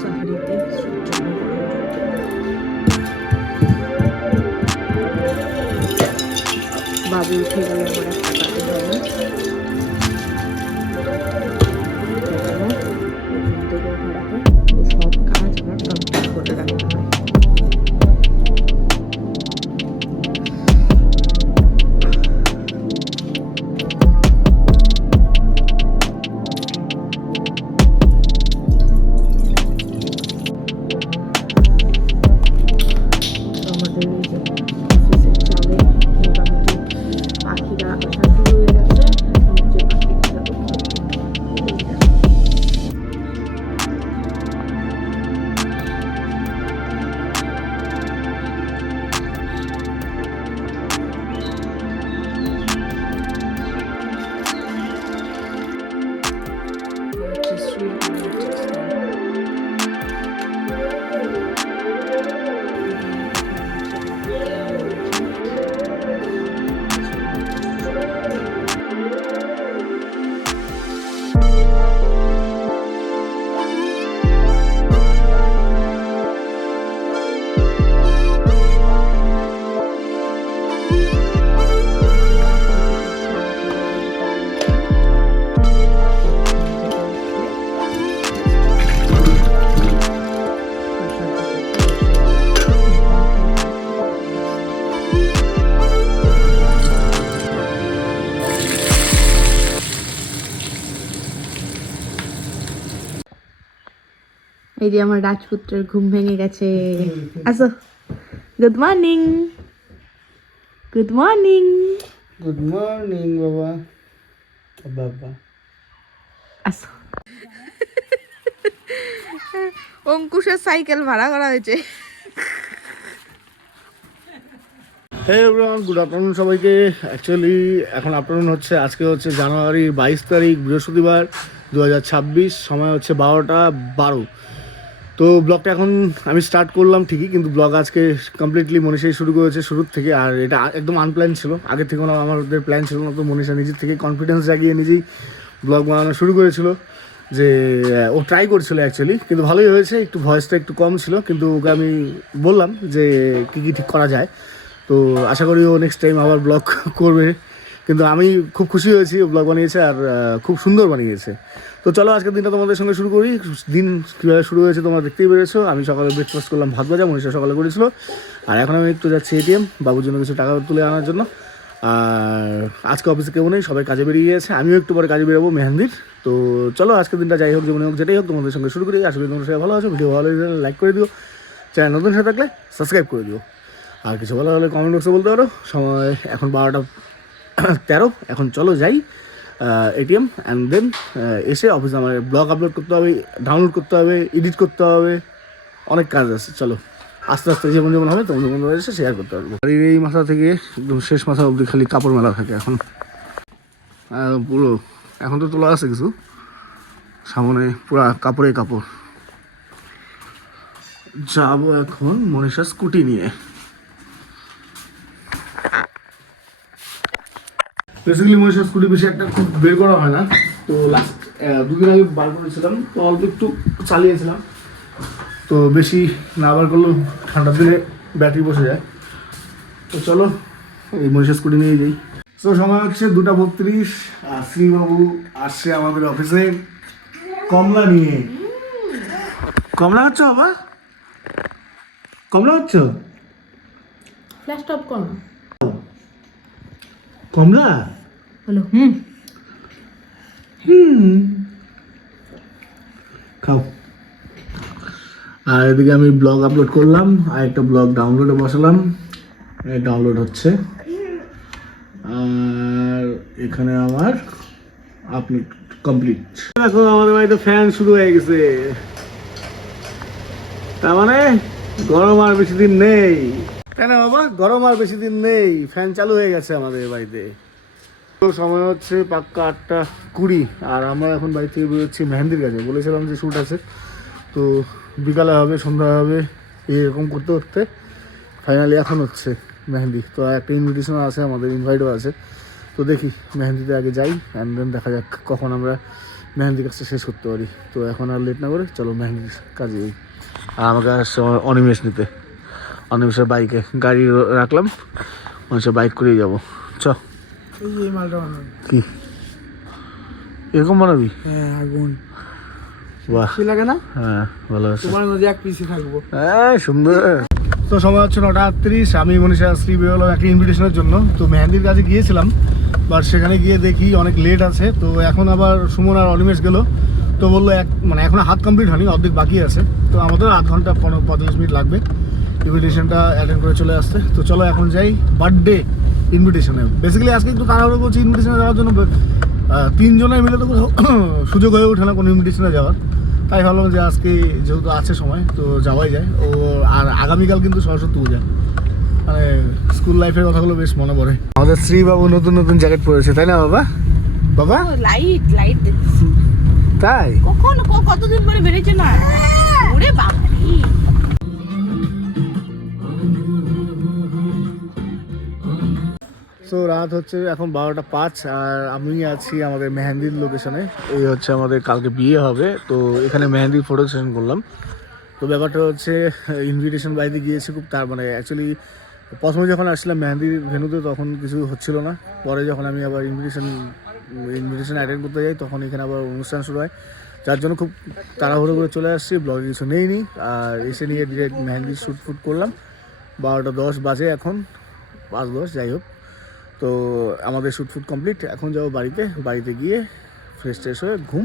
সাফারিতে বাবু উঠে গেলে আমার একটা কাজে হবে সব কাজ আমার কমপ্লিট করে রাখতে হয়। এই যে আমার রাজপুত্রের ঘুম ভেঙে গেছে। আসো, good morning. Good morning. Good morning বাবা। বাবা আসো। অঙ্কুশের সাইকেল ভাড়া করা হয়েছে। হে এভরিওয়ান, গুড আফটারনুন সবাইকে। অ্যাকচুয়ালি এখন আফটারনুন হচ্ছে, আজকে হচ্ছে জানুয়ারির 22 তারিখ বৃহস্পতিবার 2026, সময় হচ্ছে 12:12। তো ব্লগটা এখন আমি স্টার্ট করলাম ঠিকই, কিন্তু ব্লগ আজকে কমপ্লিটলি মনীষাই শুরু করেছে শুরুর থেকে। আর এটা একদম আনপ্ল্যান ছিল, আগের থেকে আমাদের প্ল্যান ছিল না। তো মনীষা নিজের থেকে কনফিডেন্স জাগিয়ে নিজেই ব্লগ বানানো শুরু করেছিল, যে ও ট্রাই করছিল অ্যাকচুয়ালি, কিন্তু ভালোই হয়েছে। একটু ভয়েসটা একটু কম ছিল, কিন্তু ওকে আমি বললাম যে কী কী ঠিক করা যায়। তো আশা করি ও নেক্সট টাইম আবার ব্লগ করবে। কিন্তু আমি খুব খুশি হয়েছি, ও ব্লগ বানিয়েছে আর খুব সুন্দর বানিয়েছে। তো চলো আজকের দিনটা তোমাদের সঙ্গে শুরু করি। দিন কীভাবে শুরু হয়েছে তোমরা দেখতেই পেরেছো। আমি সকালে ব্রেকফাস্ট করলাম ভাত ভাজা, মনীষা সকালে করেছিল। আর এখন আমি একটু যাচ্ছি এটিএম, বাবুর জন্য কিছু টাকা তুলে আনার জন্য। আর আজকে অফিসে কেউ নেই, সবাই কাজে বেরিয়ে গেছে, আমিও একটু পরে কাজে বেরোবো মেহেন্দির। তো চলো আজকের দিনটা যাই হোক, যেমন হোক, যেটাই হোক, তোমাদের সঙ্গে শুরু করি। আশা করি তোমরা সবাই ভালো আছো। ভিডিও ভালো লাগলে লাইক করে দিও, চ্যানেল নতুন হয়ে থাকলে সাবস্ক্রাইব করে দিও। আর কিছু বলা হলে কমেন্ট বক্সে বলতে পারো। সময় এখন 12:13। এখন চলো যাই এটিএম, অ্যান্ড দেন এসে অফিসে আমার ব্লগ আপলোড করতে হবে, ডাউনলোড করতে হবে, এডিট করতে হবে, অনেক কাজ আছে। চলো আস্তে আস্তে যেমন যেমন হবে তেমন তেমন এসে শেয়ার করতে পারবো। বাড়ির এই মাথা থেকে একদম শেষ মাথা অবধি খালি কাপড় মেলা থাকে এখন, পুরো। এখন তো তোলা আছে কিছু, সামনে পুরো কাপড়ে কাপড়। যাবো এখন মনীষা স্কুটি নিয়ে। বেসিক্যালি মনীষা স্কুটি বেশি একটা খুব বের করা হয় না। তো লাস্ট 2 দিন আগে বার করেছিলাম, তো অল্প একটু চালিয়েছিলাম। তো বেশি না বার করলেও ঠান্ডার দিনে ব্যাটারি বসে যায়। তো চলো এই মনীষা স্কুটি নিয়ে যাই। তো সময় হচ্ছে 2:32, আর শ্রীবাবু আসছে আমাদের অফিসে কমলা নিয়ে। কমলা হচ্ছে বাবা? কমলা হচ্ছে? ফ্ল্যাশ টপ কর না। কমলা হলো খাও। আর এদিকে আমি ব্লগ আপলোড করলাম, আর একটা ব্লগ ডাউনলোডে বসালাম, ডাউনলোড হচ্ছে। আর এখানে আমার আপলোড কমপ্লিট। দেখো আমাদের বাড়িতে ফ্যান শুরু হয়ে গেছে, তার মানে গরম আর বেশি দিন নেই। তাই না বাবা? গরম আর বেশি দিন নেই, ফ্যান চালু হয়ে গেছে আমাদের বাড়িতে। তো সময় হচ্ছে পাক্কা 8:20, আর আমরা এখন বাড়ি থেকে বেরোচ্ছি মেহেন্দির কাছে। বলেছিলাম যে শ্যুট আছে, তো বিকালে হবে, সন্ধ্যা হবে, এরকম করতে করতে ফাইনালি এখন হচ্ছে মেহেন্দি। তো একটা ইনভিটেশনও আছে, আমাদের ইনভাইটও আছে। তো দেখি মেহেন্দিতে আগে যাই, অ্যান্ড দেন দেখা যাক কখন আমরা মেহেন্দির কাজটা শেষ করতে পারি। তো এখন আর লেট না করে চলো মেহেন্দির কাজে যাই। আর আমাকে আসছে অনিমেষ নিতে, অনিমেষের বাইকে গাড়ি রাখলাম, অনিমেষের বাইক করেই যাবো। চ এই মালটা বানাবো। কি এরকম বানাবি? হ্যাঁ আগুন বাহ, কি লাগে না? হ্যাঁ ভালো আছে। তোমার মধ্যে এক পিসে থাকবো। হ্যাঁ সুন্দর। তো সময় হচ্ছে 9:38, আমি মনীষা শ্রী বেরোলাম একটা ইনভিটেশনের জন্য। তো মেহেন্দির কাজে গিয়েছিলাম, বাট সেখানে গিয়ে দেখি অনেক লেট আছে। তো এখন আবার সুমন আর অনিমেষ গেলো, তো বললো মানে এখন হাত কমপ্লিট হয়নি, অর্ধেক বাকি আছে। তো আমাদের আধ ঘন্টা 45 মিনিট লাগবে ইনভিটেশনটা অ্যাটেন্ড করে চলে আসতে। তো চলো এখন যাই বার্থডে ইনভিটেশনে। বেসিক্যালি আজকে একটু তাড়াহুড়ো করছি ইনভিটেশনে যাওয়ার জন্য, 3 জনের মিলে তো কোথাও সুযোগ হয়ে ওঠে না কোনো ইনভিটেশনে যাওয়ার। তাই ভাবলাম যে আজকে যেহেতু আছে সময় তো যাওয়াই যায়। ও আর আগামীকাল কিন্তু সরস্বতী পূজা, মানে স্কুল লাইফের কথাগুলো বেশ মনে পড়ে। আমাদের শ্রীবাবু নতুন নতুন জ্যাকেট পরেছে, তাই না বাবা? বাবা লাইট লাইট দেখছি তাই কখন কতদিন পরে বেরিয়েছে না? ওরে বাপরে, তো রাত হচ্ছে এখন 12:05 আর আমি আছি আমাদের মেহেন্দির লোকেশনে। এই হচ্ছে আমাদের কালকে বিয়ে হবে, তো এখানে মেহেন্দির ফটো সেশন করলাম। তো ব্যাপারটা হচ্ছে ইনভিটেশন বাড়িতে গিয়েছি খুব, তার মানে অ্যাকচুয়ালি প্রথমে যখন আসছিলাম মেহেন্দির ভেন্যুতে তখন কিছু হচ্ছিল না। পরে যখন আমি আবার ইনভিটেশন অ্যাটেন্ড করতে যাই তখন এখানে আবার অনুষ্ঠান শুরু হয়, যার জন্য খুব তাড়াহুড়ো করে চলে আসছি, ব্লগে কিছু নেইনি। আর এসে নিয়ে ডিরেক্ট মেহেন্দির শ্যুট ফুট করলাম। 12:10 বাজে এখন, 5:10 যাই হোক। তো আমাদের শ্যুট ফুট কমপ্লিট, এখন যাবো বাড়িতে গিয়ে ফ্রেশ ট্রেশ হয়ে ঘুম।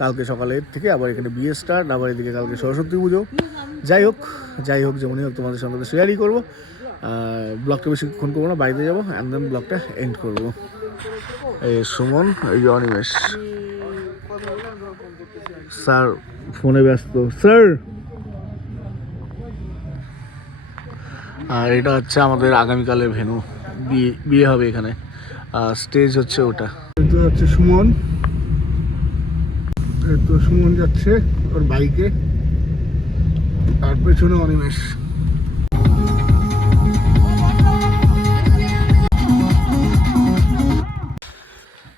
কালকে সকালের থেকে আবার এখানে বিয়ে স্টার্ট, আবার এদিকে কালকে সরস্বতী পুজো। যাই হোক যেমনই হোক তোমাদের সঙ্গে তো শেয়ারই করবো। ব্লগটা বেশিক্ষণ করবো না, বাড়িতে যাবো অ্যান্ড দেন ব্লগটা এন্ড করবো। এই সুমন, এই যে অনিমেষ। স্যার ফোনে ব্যস্ত স্যার। আর এটা হচ্ছে আমাদের আগামীকালের ভেন্যু, বিয়ে হবে এখানে, স্টেজ হচ্ছে ওটা। এটা হচ্ছে সুমন, তো সুমন যাচ্ছে ওর বাইকে, তার পেছনে অনিমেষ।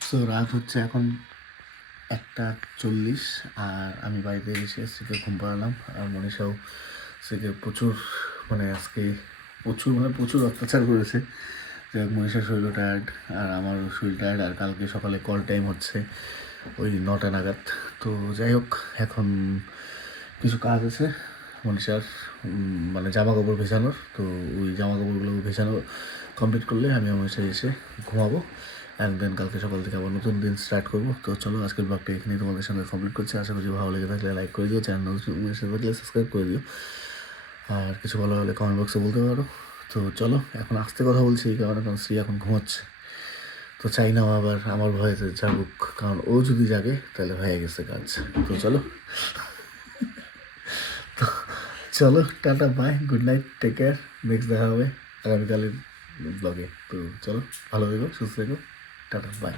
তো রাত হচ্ছে এখন 1:40 আর আমি বাড়িতে এসে শ্রীকে ঘুম পাড়ালাম। আর মনীষাও শ্রীকে প্রচুর প্রচুর অত্যাচার করেছে। যাই হোক, মনীষার শরীরও টায়ার্ড আর আমারও শরীর টায়ার্ড। আর কালকে সকালে কল টাইম হচ্ছে ওই 9টা নাগাদ। তো যাই হোক, এখন কিছু কাজ আছে মনীষার, মানে জামা কাপড় ভেজানোর। তো ওই জামা কাপড়গুলো ভেজানো কমপ্লিট করলে আমি মনীষায় এসে ঘুমাবো অ্যান্ড দেন কালকে সকাল থেকে আবার নতুন দিন স্টার্ট করবো। তো চলো আজকের ব্লগটা এখানেই তোমাদের সঙ্গে কমপ্লিট করছি। আশা করছি ভালো লেগে থাকলে লাইক করে দিও, চ্যানেল থাকলে সাবস্ক্রাইব করে দিও, আর কিছু ভালো হলে কমেন্ট বক্সে বলতে পারো। তো চলো, এখন আস্তে কথা বলছি এই কারণে কারণ শ্রী এখন ঘুমাচ্ছে। তো চাই না আবার আমার ভয়েতে জাগুক, কারণ ও যদি জাগে তাহলে হয়ে গেছে কাজ। তো চলো tata bye, good night, take care. Next দেখা হবে আগামীকালের ব্লগে। তো চলো, ভালো থেকো, সুস্থ থেকো, টাটা বাই।